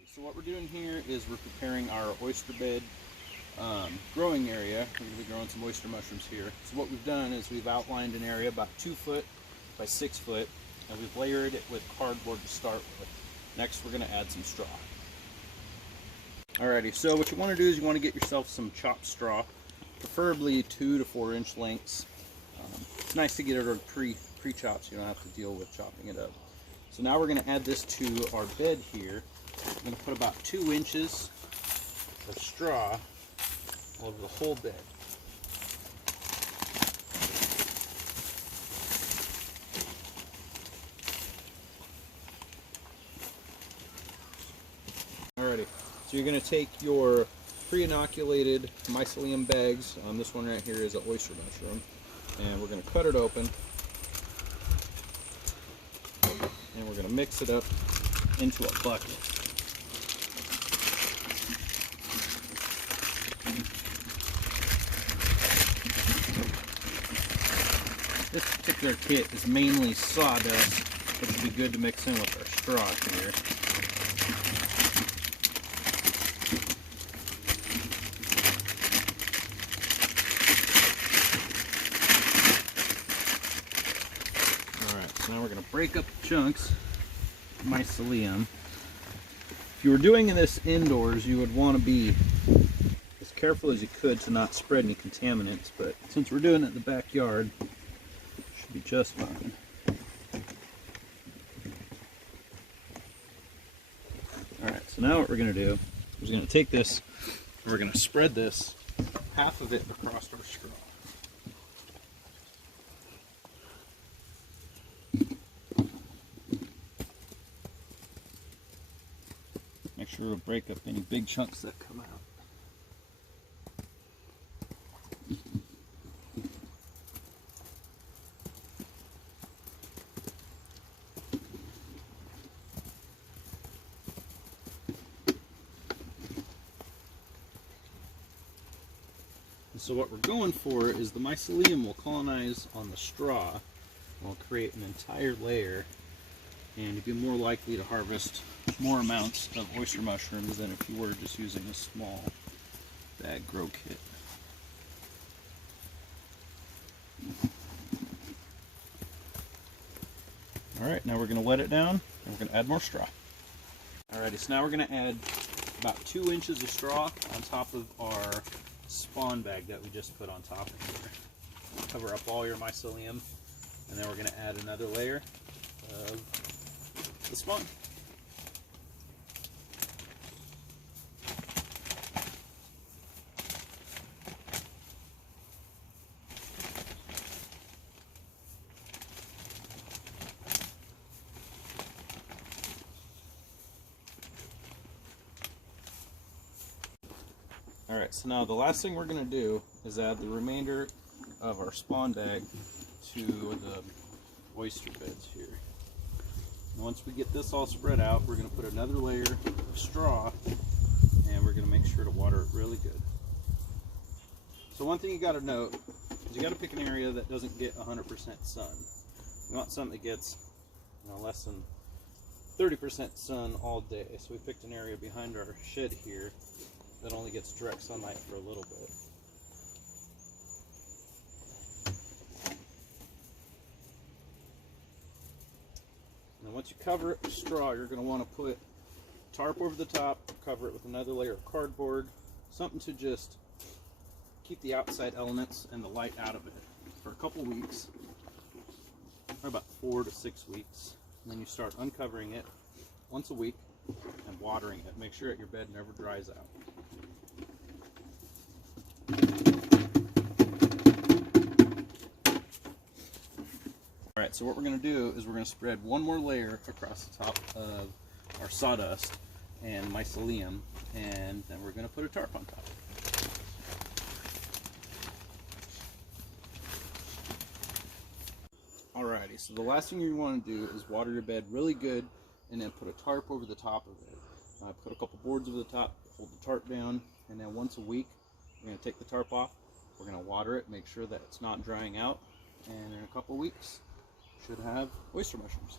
Alrighty, so what we're doing here is we're preparing our oyster bed growing area. We're going to be growing some oyster mushrooms here. So what we've done is we've outlined an area about 2 foot by 6 foot, and we've layered it with cardboard to start with. Next we're going to add some straw. Alrighty, so what you want to do is you want to get yourself some chopped straw, preferably 2 to 4 inch lengths. It's nice to get it pre-chopped so you don't have to deal with chopping it up. So now we're going to add this to our bed here. I'm going to put about 2 inches of straw all over the whole bed. Alrighty, so you're going to take your pre-inoculated mycelium bags. This one right here is an oyster mushroom, and we're going to cut it open, and we're going to mix it up into a bucket. This particular kit is mainly sawdust, which would be good to mix in with our straw here. Alright, so now we're going to break up the chunks of mycelium. If you were doing this indoors, you would want to be as careful as you could to not spread any contaminants, but since we're doing it in the backyard, it should be just fine. Alright, so now what we're going to do is we're going to take this and we're going to spread this, half of it across our straw. Make sure to break up any big chunks that come out. So what we're going for is the mycelium will colonize on the straw and will create an entire layer, and you'll be more likely to harvest more amounts of oyster mushrooms than if you were just using a small bag grow kit. Alright, now we're going to wet it down and we're going to add more straw. Alrighty, so now we're going to add about 2 inches of straw on top of our spawn bag that we just put on top of here. Cover up all your mycelium, and then we're going to add another layer of the spawn. Alright, so now the last thing we're going to do is add the remainder of our spawn bag to the oyster beds here. And once we get this all spread out, we're going to put another layer of straw, and we're going to make sure to water it really good. So one thing you got to note is you got to pick an area that doesn't get 100% sun. You want something that gets less than 30% sun all day. So we picked an area behind our shed here that only gets direct sunlight for a little bit. And then once you cover it with straw, you're going to want to put tarp over the top, cover it with another layer of cardboard, something to just keep the outside elements and the light out of it for a couple weeks, or about 4 to 6 weeks. And then you start uncovering it once a week and watering it. Make sure that your bed never dries out. Alright, so what we're going to do is we're going to spread one more layer across the top of our sawdust and mycelium, and then we're going to put a tarp on top. Alrighty, so the last thing you want to do is water your bed really good and then put a tarp over the top of it. Put a couple boards over the top, hold the tarp down, and then once a week we're going to take the tarp off, we're going to water it, make sure that it's not drying out, and in a couple weeks should have oyster mushrooms.